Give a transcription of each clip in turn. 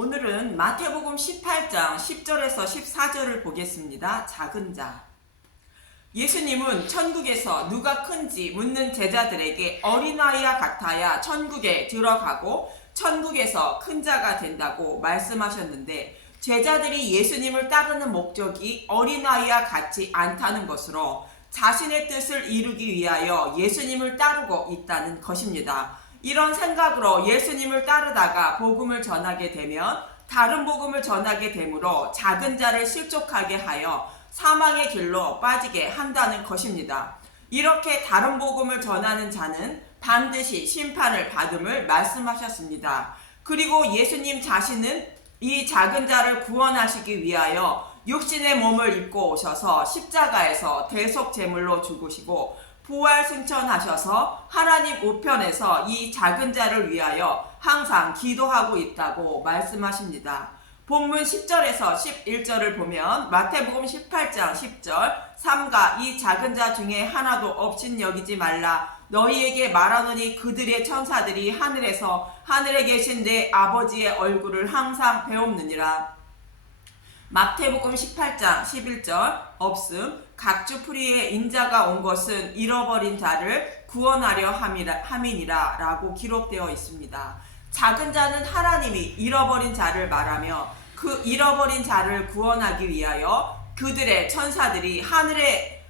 오늘은 마태복음 18장 10절에서 14절을 보겠습니다. 작은 자. 예수님은 천국에서 누가 큰지 묻는 제자들에게 어린아이와 같아야 천국에 들어가고 천국에서 큰 자가 된다고 말씀하셨는데, 제자들이 예수님을 따르는 목적이 어린아이와 같지 않다는 것으로 자신의 뜻을 이루기 위하여 예수님을 따르고 있다는 것입니다. 이런 생각으로 예수님을 따르다가 복음을 전하게 되면 다른 복음을 전하게 되므로 작은 자를 실족하게 하여 사망의 길로 빠지게 한다는 것입니다. 이렇게 다른 복음을 전하는 자는 반드시 심판을 받음을 말씀하셨습니다. 그리고 예수님 자신은 이 작은 자를 구원하시기 위하여 육신의 몸을 입고 오셔서 십자가에서 대속 제물로 죽으시고 부활 승천하셔서 하나님 우편에서 이 작은 자를 위하여 항상 기도하고 있다고 말씀하십니다. 본문 10절에서 11절을 보면 마태복음 18장 10절, 삼가 이 작은 자 중에 하나도 없인 여기지 말라. 너희에게 말하노니 그들의 천사들이 하늘에 계신 내 아버지의 얼굴을 항상 배옵느니라. 마태복음 18장 11절, 없음 각주풀이의 인자가 온 것은 잃어버린 자를 구원하려 함이니라 라고 기록되어 있습니다. 작은 자는 하나님이 잃어버린 자를 말하며 그 잃어버린 자를 구원하기 위하여 그들의 천사들이 하늘에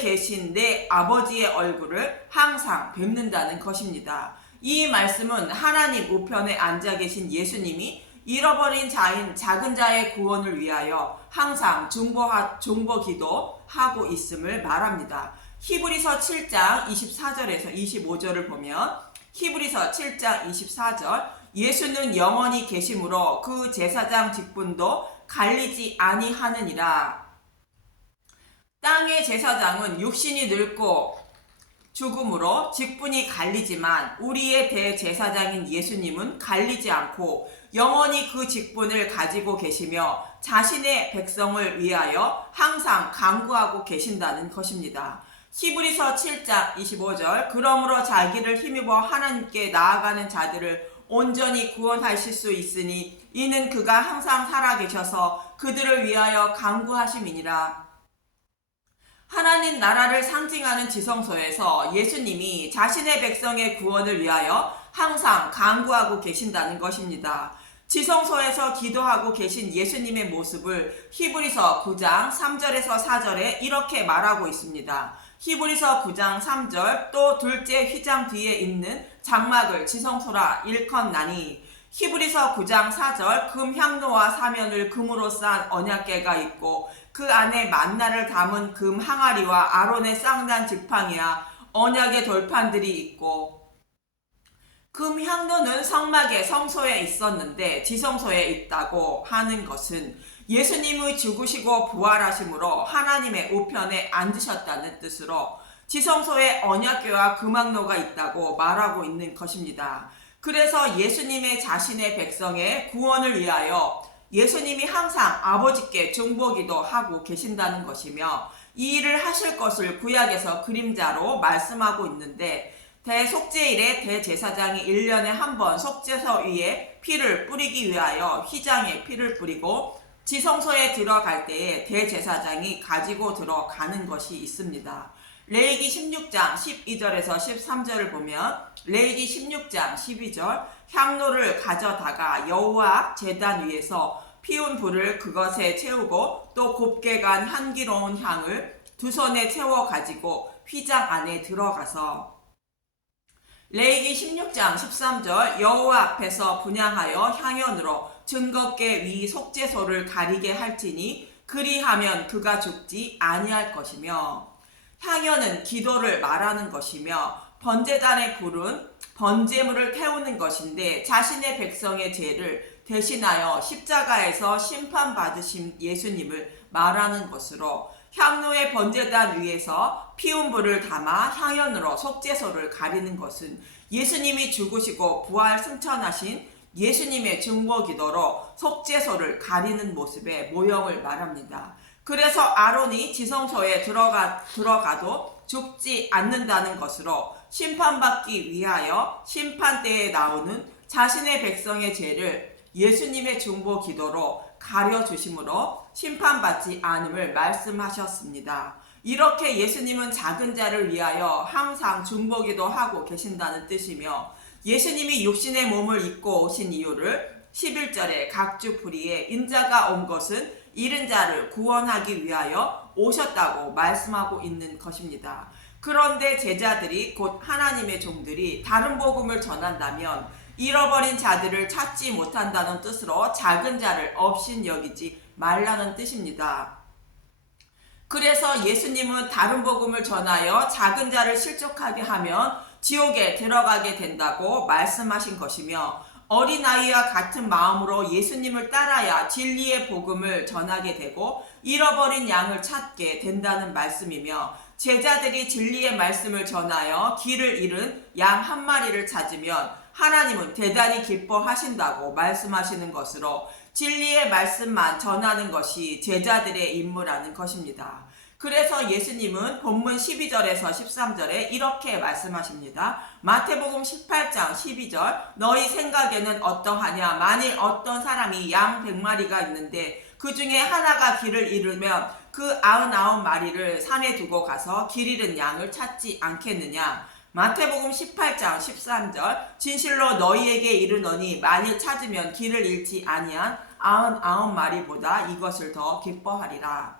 계신 내 아버지의 얼굴을 항상 뵙는다는 것입니다. 이 말씀은 하나님 우편에 앉아 계신 예수님이 잃어버린 자인 작은 자의 구원을 위하여 항상 중보기도 하고 있음을 말합니다. 히브리서 7장 24절에서 25절을 보면 히브리서 7장 24절, 예수는 영원히 계심으로 그 제사장 직분도 갈리지 아니하느니라. 땅의 제사장은 육신이 늙고 죽음으로 직분이 갈리지만 우리의 대제사장인 예수님은 갈리지 않고 영원히 그 직분을 가지고 계시며 자신의 백성을 위하여 항상 간구하고 계신다는 것입니다. 히브리서 7장 25절, 그러므로 자기를 힘입어 하나님께 나아가는 자들을 온전히 구원하실 수 있으니 이는 그가 항상 살아계셔서 그들을 위하여 간구하심이니라. 하나님 나라를 상징하는 지성소에서 예수님이 자신의 백성의 구원을 위하여 항상 간구하고 계신다는 것입니다. 지성소에서 기도하고 계신 예수님의 모습을 히브리서 9장 3절에서 4절에 이렇게 말하고 있습니다. 히브리서 9장 3절, 또 둘째 휘장 뒤에 있는 장막을 지성소라 일컫나니. 히브리서 9장 4절, 금향로와 사면을 금으로 싼 언약궤가 있고 그 안에 만나를 담은 금 항아리와 아론의 쌍난 지팡이와 언약의 돌판들이 있고, 금향로는 성막의 성소에 있었는데 지성소에 있다고 하는 것은 예수님의 죽으시고 부활하심으로 하나님의 우편에 앉으셨다는 뜻으로 지성소에 언약궤와 금항로가 있다고 말하고 있는 것입니다. 그래서 예수님의 자신의 백성의 구원을 위하여 예수님이 항상 아버지께 중보기도 하고 계신다는 것이며, 이 일을 하실 것을 구약에서 그림자로 말씀하고 있는데, 대속죄일에 대제사장이 1년에 한 번 속죄소 위에 피를 뿌리기 위하여 휘장에 피를 뿌리고 지성소에 들어갈 때에 대제사장이 가지고 들어가는 것이 있습니다. 레위기 16장 12절에서 13절을 보면 레위기 16장 12절, 향로를 가져다가 여호와 제단 위에서 피운 불을 그것에 채우고 또 곱게 간 향기로운 향을 두 손에 채워 가지고 휘장 안에 들어가서, 레위기 16장 13절, 여호와 앞에서 분향하여 향연으로 증거궤 위 속죄소를 가리게 할지니 그리하면 그가 죽지 아니할 것이며, 향연은 기도를 말하는 것이며 번제단의 불은 번제물을 태우는 것인데 자신의 백성의 죄를 대신하여 십자가에서 심판받으신 예수님을 말하는 것으로, 향로의 번제단 위에서 피운 불을 담아 향연으로 속죄소를 가리는 것은 예수님이 죽으시고 부활 승천하신 예수님의 중보기도로 속죄소를 가리는 모습의 모형을 말합니다. 그래서 아론이 지성소에 들어가도 죽지 않는다는 것으로 심판받기 위하여 심판대에 나오는 자신의 백성의 죄를 예수님의 중보 기도로 가려주심으로 심판받지 않음을 말씀하셨습니다. 이렇게 예수님은 작은 자를 위하여 항상 중보기도 하고 계신다는 뜻이며, 예수님이 육신의 몸을 입고 오신 이유를 11절에 각주풀이에 인자가 온 것은 잃은 자를 구원하기 위하여 오셨다고 말씀하고 있는 것입니다. 그런데 제자들이 곧 하나님의 종들이 다른 복음을 전한다면 잃어버린 자들을 찾지 못한다는 뜻으로 작은 자를 업신 여기지 말라는 뜻입니다. 그래서 예수님은 다른 복음을 전하여 작은 자를 실족하게 하면 지옥에 들어가게 된다고 말씀하신 것이며, 어린아이와 같은 마음으로 예수님을 따라야 진리의 복음을 전하게 되고 잃어버린 양을 찾게 된다는 말씀이며, 제자들이 진리의 말씀을 전하여 길을 잃은 양 한 마리를 찾으면 하나님은 대단히 기뻐하신다고 말씀하시는 것으로, 진리의 말씀만 전하는 것이 제자들의 임무라는 것입니다. 그래서 예수님은 본문 12절에서 13절에 이렇게 말씀하십니다. 마태복음 18장 12절, 너희 생각에는 어떠하냐? 만일 어떤 사람이 양 100마리가 있는데 그 중에 하나가 길을 잃으면 그 99마리를 산에 두고 가서 길 잃은 양을 찾지 않겠느냐? 마태복음 18장 13절, 진실로 너희에게 이르노니 만일 찾으면 길을 잃지 아니한 99마리보다 이것을 더 기뻐하리라.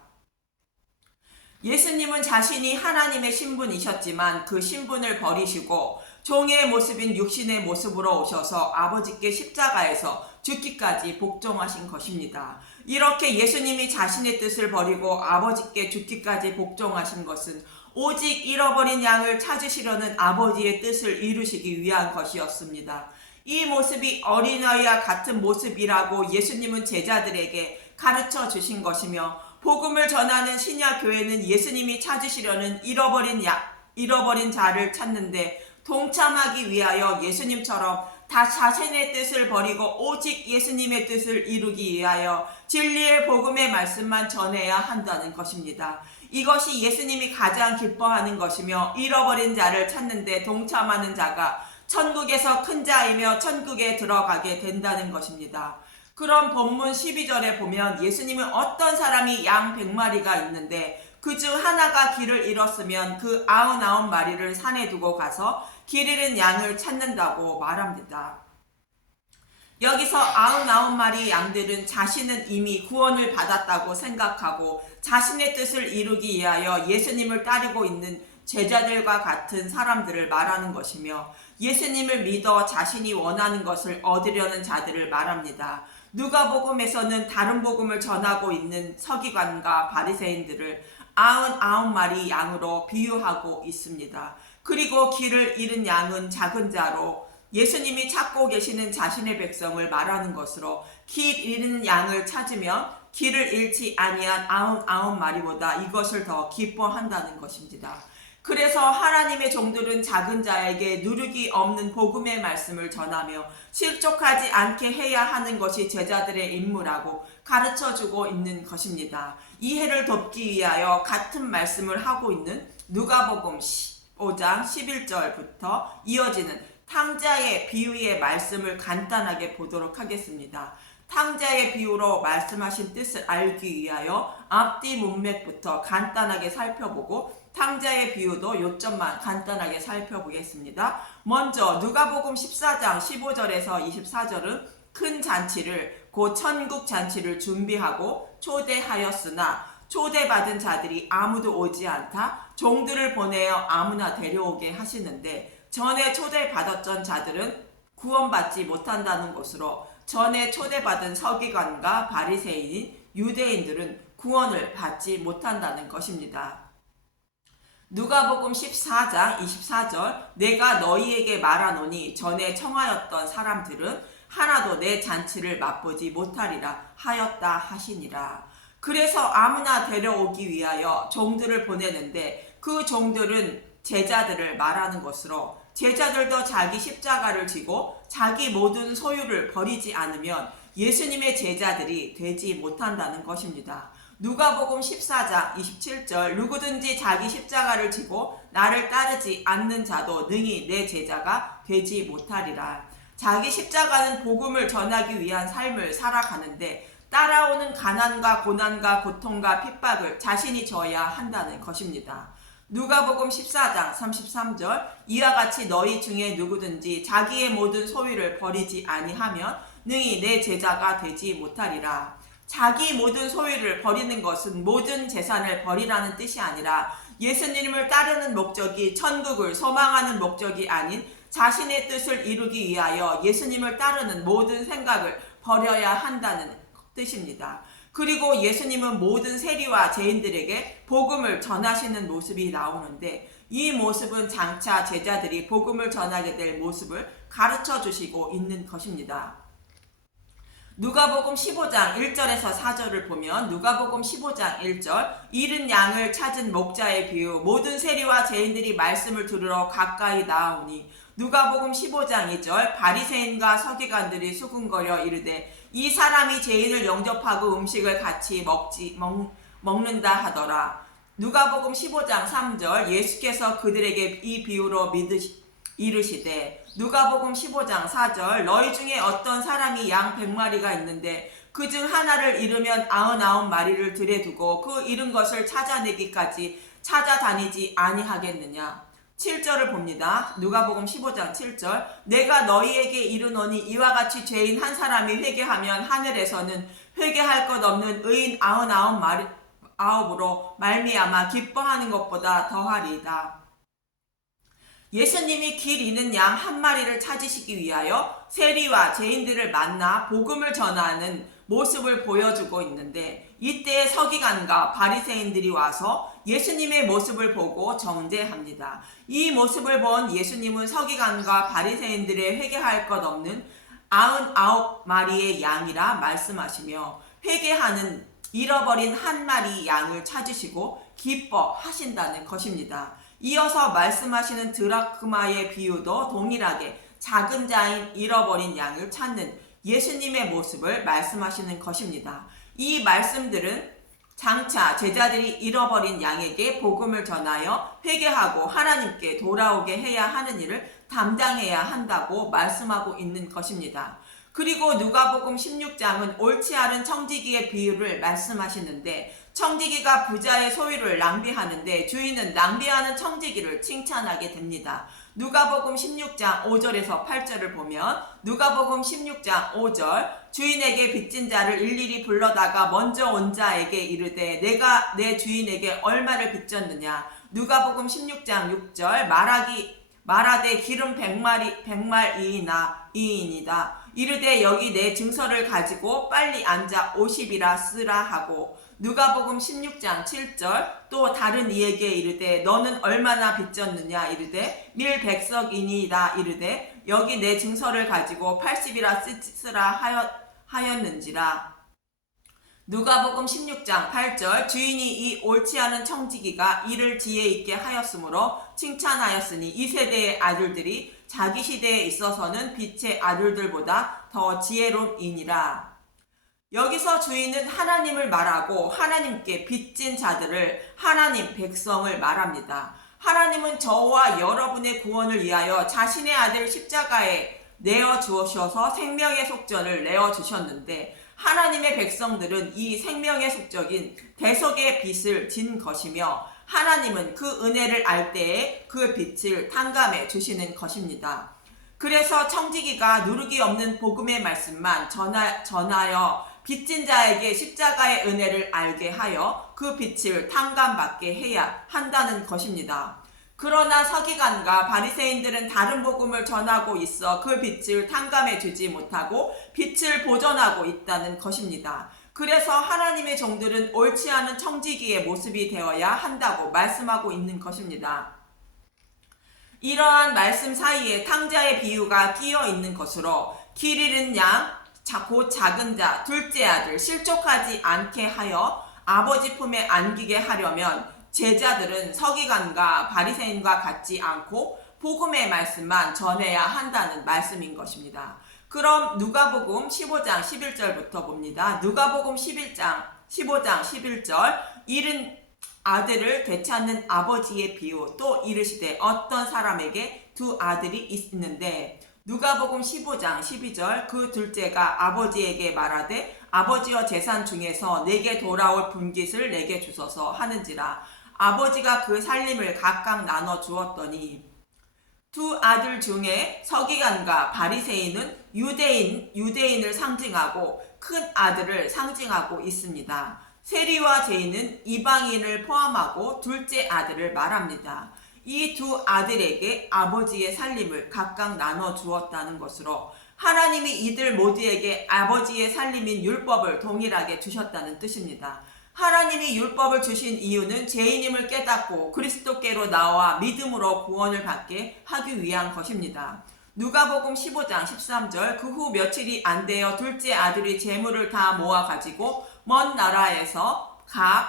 예수님은 자신이 하나님의 신분이셨지만 그 신분을 버리시고 종의 모습인 육신의 모습으로 오셔서 아버지께 십자가에서 죽기까지 복종하신 것입니다. 이렇게 예수님이 자신의 뜻을 버리고 아버지께 죽기까지 복종하신 것은 오직 잃어버린 양을 찾으시려는 아버지의 뜻을 이루시기 위한 것이었습니다. 이 모습이 어린아이와 같은 모습이라고 예수님은 제자들에게 가르쳐 주신 것이며, 복음을 전하는 신약교회는 예수님이 찾으시려는 잃어버린 자를 찾는데 동참하기 위하여 예수님처럼 다 자신의 뜻을 버리고 오직 예수님의 뜻을 이루기 위하여 진리의 복음의 말씀만 전해야 한다는 것입니다. 이것이 예수님이 가장 기뻐하는 것이며, 잃어버린 자를 찾는데 동참하는 자가 천국에서 큰 자이며 천국에 들어가게 된다는 것입니다. 그럼 본문 12절에 보면 예수님은 어떤 사람이 양 100마리가 있는데 그중 하나가 길을 잃었으면 그 99마리를 산에 두고 가서 길 잃은 양을 찾는다고 말합니다. 여기서 99마리 양들은 자신은 이미 구원을 받았다고 생각하고 자신의 뜻을 이루기 위하여 예수님을 따르고 있는 제자들과 같은 사람들을 말하는 것이며, 예수님을 믿어 자신이 원하는 것을 얻으려는 자들을 말합니다. 누가복음에서는 다른 복음을 전하고 있는 서기관과 바리새인들을 99마리 양으로 비유하고 있습니다. 그리고 길을 잃은 양은 작은 자로 예수님이 찾고 계시는 자신의 백성을 말하는 것으로, 길 잃은 양을 찾으면 길을 잃지 아니한 99마리보다 이것을 더 기뻐한다는 것입니다. 그래서 하나님의 종들은 작은 자에게 누르기 없는 복음의 말씀을 전하며 실족하지 않게 해야 하는 것이 제자들의 임무라고 가르쳐주고 있는 것입니다. 이해를 돕기 위하여 같은 말씀을 하고 있는 누가복음 15장 11절부터 이어지는 탕자의 비유의 말씀을 간단하게 보도록 하겠습니다. 탕자의 비유로 말씀하신 뜻을 알기 위하여 앞뒤 문맥부터 간단하게 살펴보고 탕자의 비유도 요점만 간단하게 살펴보겠습니다. 먼저 누가복음 14장 15절에서 24절은 큰 잔치를 곧 천국 잔치를 준비하고 초대하였으나 초대받은 자들이 아무도 오지 않다 종들을 보내어 아무나 데려오게 하시는데, 전에 초대받았던 자들은 구원받지 못한다는 것으로 전에 초대받은 서기관과 바리새인, 유대인들은 구원을 받지 못한다는 것입니다. 누가복음 14장 24절, 내가 너희에게 말하노니 전에 청하였던 사람들은 하나도 내 잔치를 맛보지 못하리라 하였다 하시니라. 그래서 아무나 데려오기 위하여 종들을 보내는데 그 종들은 제자들을 말하는 것으로, 제자들도 자기 십자가를 지고 자기 모든 소유를 버리지 않으면 예수님의 제자들이 되지 못한다는 것입니다. 누가복음 14장 27절, 누구든지 자기 십자가를 지고 나를 따르지 않는 자도 능히 내 제자가 되지 못하리라. 자기 십자가는 복음을 전하기 위한 삶을 살아가는데 따라오는 가난과 고난과 고통과 핍박을 자신이 져야 한다는 것입니다. 누가복음 14장 33절 이와 같이 너희 중에 누구든지 자기의 모든 소유를 버리지 아니하면 능히 내 제자가 되지 못하리라. 자기 모든 소유를 버리는 것은 모든 재산을 버리라는 뜻이 아니라 예수님을 따르는 목적이 천국을 소망하는 목적이 아닌 자신의 뜻을 이루기 위하여 예수님을 따르는 모든 생각을 버려야 한다는 뜻입니다. 그리고 예수님은 모든 세리와 죄인들에게 복음을 전하시는 모습이 나오는데 이 모습은 장차 제자들이 복음을 전하게 될 모습을 가르쳐 주시고 있는 것입니다. 누가복음 15장 1절에서 4절을 보면 누가복음 15장 1절 잃은 양을 찾은 목자의 비유 모든 세리와 죄인들이 말씀을 들으러 가까이 나아오니 누가복음 15장 2절 바리새인과 서기관들이 수군거려 이르되 이 사람이 죄인을 영접하고 음식을 같이 먹는다 하더라. 누가복음 15장 3절 예수께서 그들에게 이 비유로 이르시되 누가복음 15장 4절 너희 중에 어떤 사람이 양 100마리가 있는데 그중 하나를 잃으면 99마리를 들에 두고 그 잃은 것을 찾아내기까지 찾아다니지 아니하겠느냐. 7절을 봅니다. 누가복음 15장 7절 내가 너희에게 이르노니 이와 같이 죄인 한 사람이 회개하면 하늘에서는 회개할 것 없는 의인 99으로 말미암아 기뻐하는 것보다 더하리이다. 예수님이 길 잃는 양 한 마리를 찾으시기 위하여 세리와 죄인들을 만나 복음을 전하는 모습을 보여주고 있는데 이때 서기관과 바리새인들이 와서 예수님의 모습을 보고 정죄합니다. 이 모습을 본 예수님은 서기관과 바리새인들의 회개할 것 없는 99마리의 양이라 말씀하시며 회개하는 잃어버린 한 마리 양을 찾으시고 기뻐하신다는 것입니다. 이어서 말씀하시는 드라크마의 비유도 동일하게 작은 자인 잃어버린 양을 찾는 예수님의 모습을 말씀하시는 것입니다. 이 말씀들은 장차 제자들이 잃어버린 양에게 복음을 전하여 회개하고 하나님께 돌아오게 해야 하는 일을 담당해야 한다고 말씀하고 있는 것입니다. 그리고 누가복음 16장은 옳지 않은 청지기의 비유를 말씀하시는데 청지기가 부자의 소유를 낭비하는데 주인은 낭비하는 청지기를 칭찬하게 됩니다. 누가복음 16장 5절에서 8절을 보면 누가복음 16장 5절 주인에게 빚진 자를 일일이 불러다가 먼저 온 자에게 이르되 내가 내 주인에게 얼마를 빚졌느냐. 누가복음 16장 6절 말하되 기름 100말이이다. 이르되 여기 내 증서를 가지고 빨리 앉아 50이라 쓰라 하고 누가복음 16장 7절 또 다른 이에게 이르되 너는 얼마나 빚졌느냐. 이르되 밀 100석이니이다. 이르되 여기 내 증서를 가지고 80이라 쓰라 하였는지라. 누가복음 16장 8절 주인이 이 옳지 않은 청지기가 이를 지혜 있게 하였으므로 칭찬하였으니 이 세대의 아들들이 자기 시대에 있어서는 빛의 아들들보다 더 지혜로이니라. 여기서 주인은 하나님을 말하고 하나님께 빚진 자들을 하나님 백성을 말합니다. 하나님은 저와 여러분의 구원을 위하여 자신의 아들 십자가에 내어주셔서 생명의 속전을 내어주셨는데 하나님의 백성들은 이 생명의 속적인 대속의 빚을 진 것이며 하나님은 그 은혜를 알 때에 그 빚을 탕감해 주시는 것입니다. 그래서 청지기가 누르기 없는 복음의 말씀만 전하여 빚진 자에게 십자가의 은혜를 알게 하여 그 빚을 탕감받게 해야 한다는 것입니다. 그러나 서기관과 바리새인들은 다른 복음을 전하고 있어 그 빚을 탕감해 주지 못하고 빚을 보전하고 있다는 것입니다. 그래서 하나님의 종들은 옳지 않은 청지기의 모습이 되어야 한다고 말씀하고 있는 것입니다. 이러한 말씀 사이에 탕자의 비유가 끼어 있는 것으로 길 잃은 양, 곧 작은 자, 둘째 아들 실족하지 않게 하여 아버지 품에 안기게 하려면 제자들은 서기관과 바리새인과 같지 않고 복음의 말씀만 전해야 한다는 말씀인 것입니다. 그럼 누가복음 15장 11절부터 봅니다. 누가복음 15장 11절 잃은 아들을 되찾는 아버지의 비유 또 이르시되 어떤 사람에게 두 아들이 있는데 누가복음 15장 12절 그 둘째가 아버지에게 말하되 아버지여 재산 중에서 내게 돌아올 분깃을 내게 주소서 하는지라. 아버지가 그 살림을 각각 나눠 주었더니 두 아들 중에 서기관과 바리새인은 유대인을 상징하고 큰 아들을 상징하고 있습니다. 세리와 제인은 이방인을 포함하고 둘째 아들을 말합니다. 이 두 아들에게 아버지의 살림을 각각 나눠 주었다는 것으로 하나님이 이들 모두에게 아버지의 살림인 율법을 동일하게 주셨다는 뜻입니다. 하나님이 율법을 주신 이유는 죄인임을 깨닫고 그리스도께로 나와 믿음으로 구원을 받게 하기 위한 것입니다. 누가복음 15장 13절 그 후 며칠이 안 되어 둘째 아들이 재물을 다 모아 가지고 먼 나라에서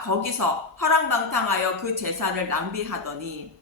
거기서 허랑방탕하여 그 재산을 낭비하더니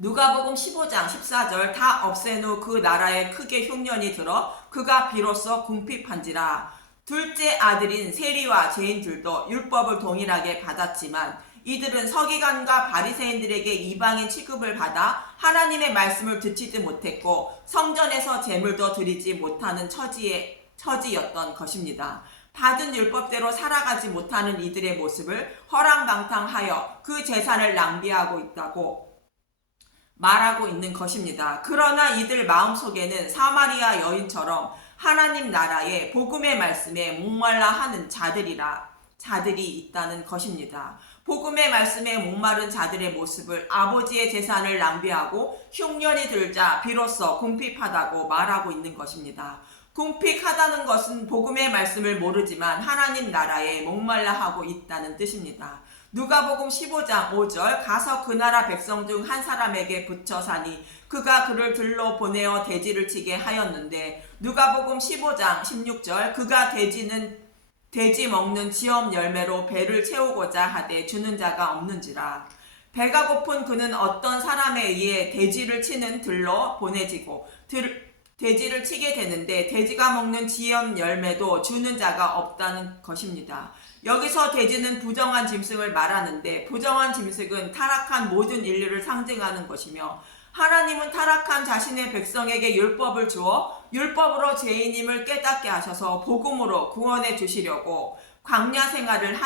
누가복음 15장 14절 다 없앤 후 그 나라에 크게 흉년이 들어 그가 비로소 궁핍한지라. 둘째 아들인 세리와 제인들도 율법을 동일하게 받았지만 이들은 서기관과 바리새인들에게 이방인 취급을 받아 하나님의 말씀을 듣지도 못했고 성전에서 제물도 드리지 못하는 처지였던 것입니다. 받은 율법대로 살아가지 못하는 이들의 모습을 허랑방탕하여 그 재산을 낭비하고 있다고 말하고 있는 것입니다. 그러나 이들 마음속에는 사마리아 여인처럼 하나님 나라의 복음의 말씀에 목말라 하는 자들이 있다는 것입니다. 복음의 말씀에 목마른 자들의 모습을 아버지의 재산을 낭비하고 흉년이 들자 비로소 궁핍하다고 말하고 있는 것입니다. 궁핍하다는 것은 복음의 말씀을 모르지만 하나님 나라에 목말라 하고 있다는 뜻입니다. 누가복음 15장 5절 가서 그 나라 백성 중 한 사람에게 붙여 사니 그가 그를 들로 보내어 돼지를 치게 하였는데 누가복음 15장 16절 그가 돼지 먹는 지엄 열매로 배를 채우고자 하되 주는 자가 없는지라. 배가 고픈 그는 어떤 사람에 의해 돼지를 치는 들로 보내지고 돼지를 치게 되는데 돼지가 먹는 지엄 열매도 주는 자가 없다는 것입니다. 여기서 돼지는 부정한 짐승을 말하는데 부정한 짐승은 타락한 모든 인류를 상징하는 것이며 하나님은 타락한 자신의 백성에게 율법을 주어 율법으로 죄인임을 깨닫게 하셔서 복음으로 구원해 주시려고 광야 생활을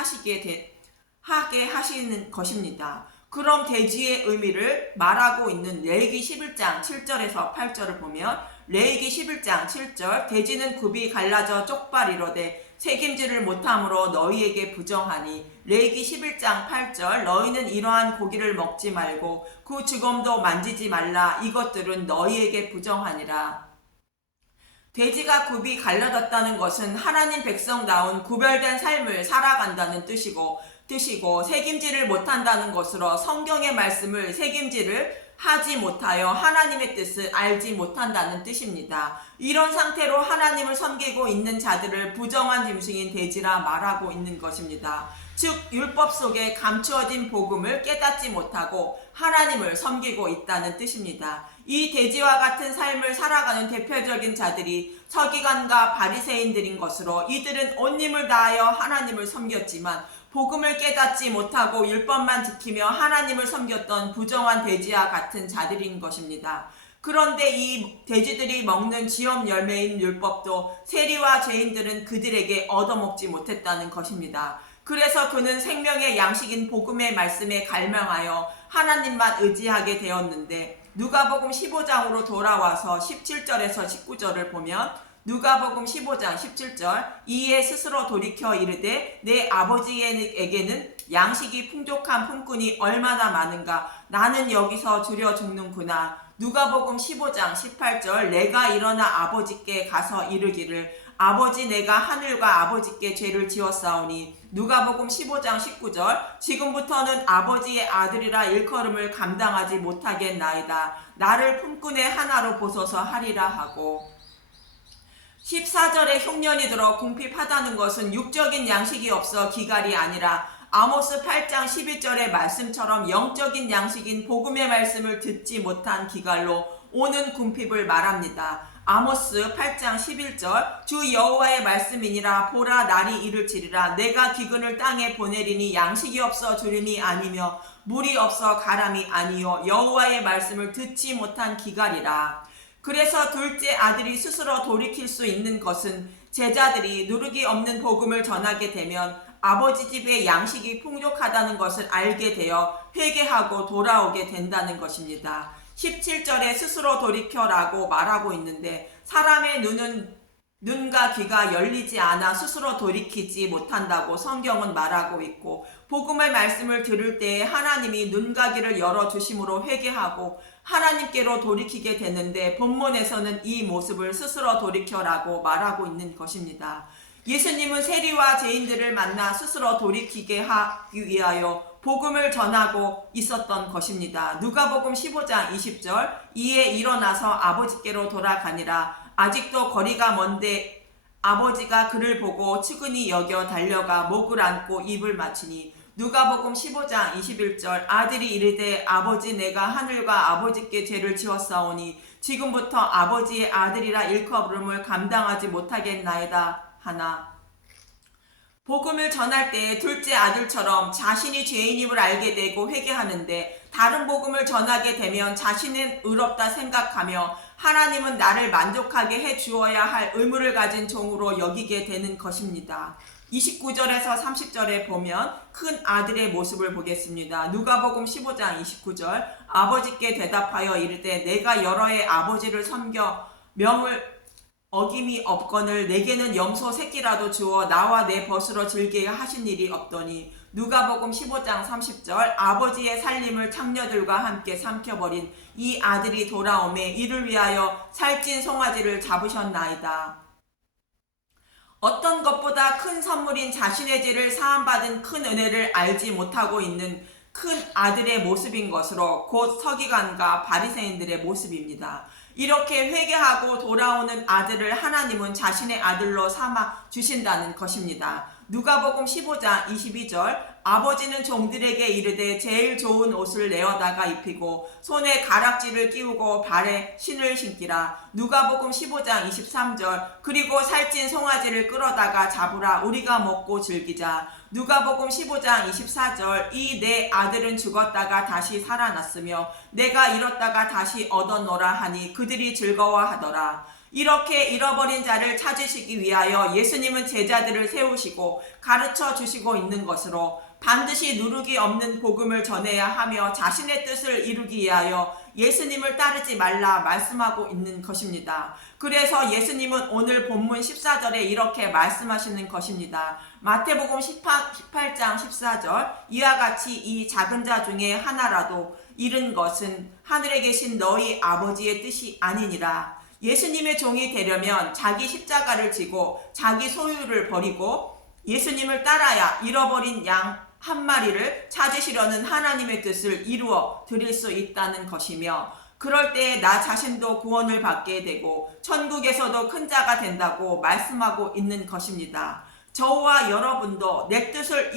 하게 하시는 것입니다. 그럼 돼지의 의미를 말하고 있는 레위기 11장 7절에서 8절을 보면 레위기 11장 7절 돼지는 굽이 갈라져 쪽발이로되 책임지를 못함으로 너희에게 부정하니 레위기 11장 8절 너희는 이러한 고기를 먹지 말고 그 주검도 만지지 말라 이것들은 너희에게 부정하니라. 돼지가 굽이 갈라졌다는 것은 하나님 백성다운 구별된 삶을 살아간다는 뜻이고 책임지를 못한다는 것으로 성경의 말씀을 책임지를 하지 못하여 하나님의 뜻을 알지 못한다는 뜻입니다. 이런 상태로 하나님을 섬기고 있는 자들을 부정한 짐승인 돼지라 말하고 있는 것입니다. 즉 율법 속에 감추어진 복음을 깨닫지 못하고 하나님을 섬기고 있다는 뜻입니다. 이 돼지와 같은 삶을 살아가는 대표적인 자들이 서기관과 바리새인들인 것으로 이들은 온 힘을 다하여 하나님을 섬겼지만 복음을 깨닫지 못하고 율법만 지키며 하나님을 섬겼던 부정한 돼지와 같은 자들인 것입니다. 그런데 이 돼지들이 먹는 지엄 열매인 율법도 세리와 죄인들은 그들에게 얻어먹지 못했다는 것입니다. 그래서 그는 생명의 양식인 복음의 말씀에 갈망하여 하나님만 의지하게 되었는데 누가복음 15장으로 돌아와서 17절에서 19절을 보면 누가복음 15장 17절 이에 스스로 돌이켜 이르되 내 아버지에게는 양식이 풍족한 품꾼이 얼마나 많은가 나는 여기서 주려 죽는구나. 누가복음 15장 18절 내가 일어나 아버지께 가서 이르기를 아버지 내가 하늘과 아버지께 죄를 지었사오니 누가복음 15장 19절 지금부터는 아버지의 아들이라 일컬음을 감당하지 못하겠나이다. 나를 품꾼의 하나로 보소서 하리라 하고 14절에 흉년이 들어 궁핍하다는 것은 육적인 양식이 없어 기갈이 아니라 아모스 8장 12절의 말씀처럼 영적인 양식인 복음의 말씀을 듣지 못한 기갈로 오는 궁핍을 말합니다. 아모스 8장 11절 주 여호와의 말씀이니라 보라 날이 이를지리라 내가 기근을 땅에 보내리니 양식이 없어 주림이 아니며 물이 없어 가람이 아니요 여호와의 말씀을 듣지 못한 기갈이라. 그래서 둘째 아들이 스스로 돌이킬 수 있는 것은 제자들이 누룩이 없는 복음을 전하게 되면 아버지 집에 양식이 풍족하다는 것을 알게 되어 회개하고 돌아오게 된다는 것입니다. 17절에 스스로 돌이켜라고 말하고 있는데 사람의 눈과 귀가 열리지 않아 스스로 돌이키지 못한다고 성경은 말하고 있고, 복음의 말씀을 들을 때에 하나님이 눈과 귀를 열어주심으로 회개하고 하나님께로 돌이키게 되는데, 본문에서는 이 모습을 스스로 돌이켜라고 말하고 있는 것입니다. 예수님은 세리와 죄인들을 만나 스스로 돌이키게 하기 위하여 복음을 전하고 있었던 것입니다. 누가복음 15장 20절, 이에 일어나서 아버지께로 돌아가니라. 아직도 거리가 먼데 아버지가 그를 보고 측은히 여겨 달려가 목을 안고 입을 맞추니. 누가복음 15장 21절, 아들이 이르되 아버지, 내가 하늘과 아버지께 죄를 지었사오니 지금부터 아버지의 아들이라 일컬 부름을 감당하지 못하겠나이다 하나. 복음을 전할 때 둘째 아들처럼 자신이 죄인임을 알게 되고 회개하는데, 다른 복음을 전하게 되면 자신은 의롭다 생각하며 하나님은 나를 만족하게 해 주어야 할 의무를 가진 종으로 여기게 되는 것입니다. 29절에서 30절에 보면 큰 아들의 모습을 보겠습니다. 누가복음 15장 29절, 아버지께 대답하여 이르되 내가 여러 해 아버지를 섬겨 명을 어김이 없거늘 내게는 염소 새끼라도 주어 나와 내 벗으로 즐기게 하신 일이 없더니. 누가복음 15장 30절, 아버지의 살림을 창녀들과 함께 삼켜버린 이 아들이 돌아오매 이를 위하여 살찐 송아지를 잡으셨나이다. 어떤 것보다 큰 선물인 자신의 죄를 사함받은 큰 은혜를 알지 못하고 있는 큰 아들의 모습인 것으로 곧 서기관과 바리새인들의 모습입니다. 이렇게 회개하고 돌아오는 아들을 하나님은 자신의 아들로 삼아 주신다는 것입니다. 누가복음 15장 22절, 아버지는 종들에게 이르되 제일 좋은 옷을 내어다가 입히고 손에 가락지를 끼우고 발에 신을 신기라. 누가복음 15장 23절, 그리고 살찐 송아지를 끌어다가 잡으라. 우리가 먹고 즐기자. 누가복음 15장 24절, 이 내 아들은 죽었다가 다시 살아났으며 내가 잃었다가 다시 얻었노라 하니 그들이 즐거워하더라. 이렇게 잃어버린 자를 찾으시기 위하여 예수님은 제자들을 세우시고 가르쳐 주시고 있는 것으로, 반드시 누룩이 없는 복음을 전해야 하며 자신의 뜻을 이루기 위하여 예수님을 따르지 말라 말씀하고 있는 것입니다. 그래서 예수님은 오늘 본문 14절에 이렇게 말씀하시는 것입니다. 마태복음 18장 14절, 이와 같이 이 작은 자 중에 하나라도 잃은 것은 하늘에 계신 너희 아버지의 뜻이 아니니라. 예수님의 종이 되려면 자기 십자가를 지고 자기 소유를 버리고 예수님을 따라야 잃어버린 양 한 마리를 찾으시려는 하나님의 뜻을 이루어 드릴 수 있다는 것이며, 그럴 때 나 자신도 구원을 받게 되고 천국에서도 큰 자가 된다고 말씀하고 있는 것입니다. 저와 여러분도 내 뜻을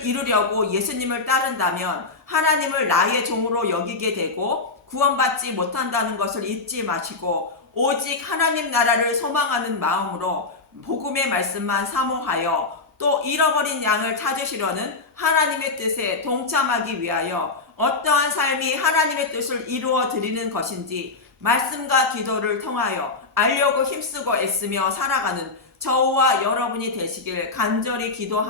이루려고 예수님을 따른다면 하나님을 나의 종으로 여기게 되고 구원받지 못한다는 것을 잊지 마시고, 오직 하나님 나라를 소망하는 마음으로 복음의 말씀만 사모하여 또 잃어버린 양을 찾으시려는 하나님의 뜻에 동참하기 위하여 어떠한 삶이 하나님의 뜻을 이루어 드리는 것인지 말씀과 기도를 통하여 알려고 힘쓰고 애쓰며 살아가는 저와 여러분이 되시길 간절히 기도합니다.